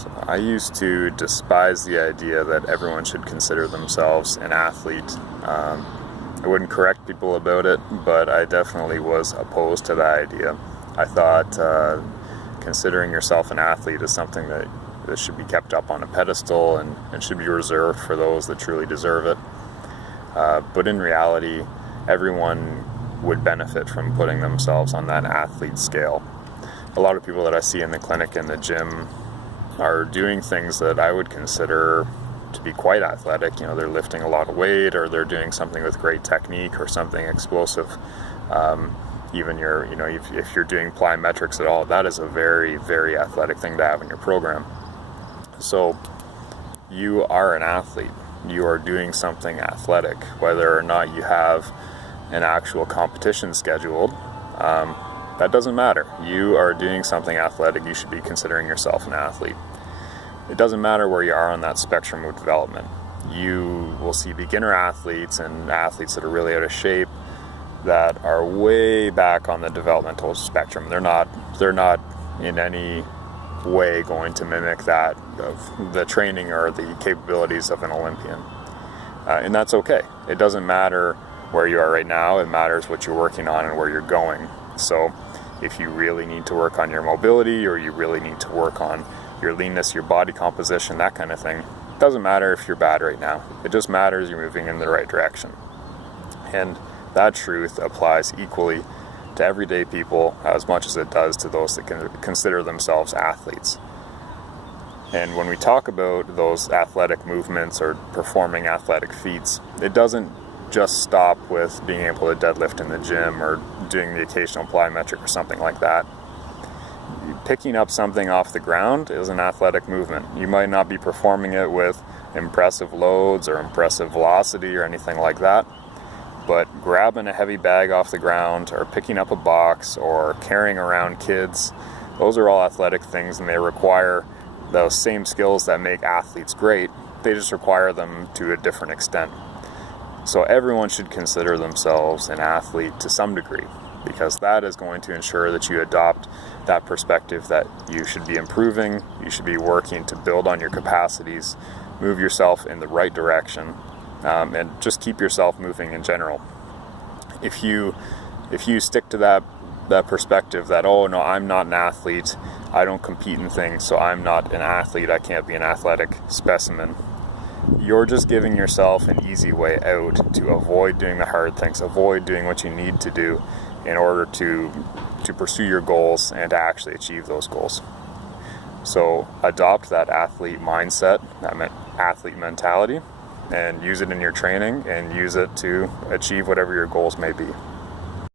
So I used to despise the idea that everyone should consider themselves an athlete. I wouldn't correct people about it, but I definitely was opposed to that idea. I thought considering yourself an athlete is something that should be kept up on a pedestal and should be reserved for those that truly deserve it. But in reality, everyone would benefit from putting themselves on that athlete scale. A lot of people that I see in the clinic and the gym are doing things that I would consider to be quite athletic. They're lifting a lot of weight, or they're doing something with great technique or something explosive. Even if you're doing plyometrics at all, that is a very, very athletic thing to have in your program. So you are an athlete. You are doing something athletic, whether or not you have an actual competition scheduled. That doesn't matter. You are doing something athletic. You should be considering yourself an athlete. It doesn't matter where you are on that spectrum of development. You will see beginner athletes and athletes that are really out of shape that are way back on the developmental spectrum. They're not in any way going to mimic that of the training or the capabilities of an Olympian. And that's okay. It doesn't matter where you are right now. It matters what you're working on and where you're going. So if you really need to work on your mobility, or you really need to work on your leanness, your body composition, that kind of thing, it doesn't matter if you're bad right now. It just matters you're moving in the right direction. And that truth applies equally to everyday people as much as it does to those that can consider themselves athletes. And when we talk about those athletic movements or performing athletic feats, it doesn't just stop with being able to deadlift in the gym or doing the occasional plyometric or something like that. Picking up something off the ground is an athletic movement. You might not be performing it with impressive loads or impressive velocity or anything like that, but grabbing a heavy bag off the ground, or picking up a box, or carrying around kids, those are all athletic things, and they require those same skills that make athletes great. They just require them to a different extent. So everyone should consider themselves an athlete to some degree, because that is going to ensure that you adopt that perspective that you should be improving, you should be working to build on your capacities, move yourself in the right direction, and just keep yourself moving in general. If you stick to that perspective that, oh no, I'm not an athlete, I don't compete in things, so I'm not an athlete, I can't be an athletic specimen, you're just giving yourself an easy way out to avoid doing the hard things, avoid doing what you need to do in order to pursue your goals and to actually achieve those goals. So adopt that athlete mindset, that athlete mentality, and use it in your training, and use it to achieve whatever your goals may be.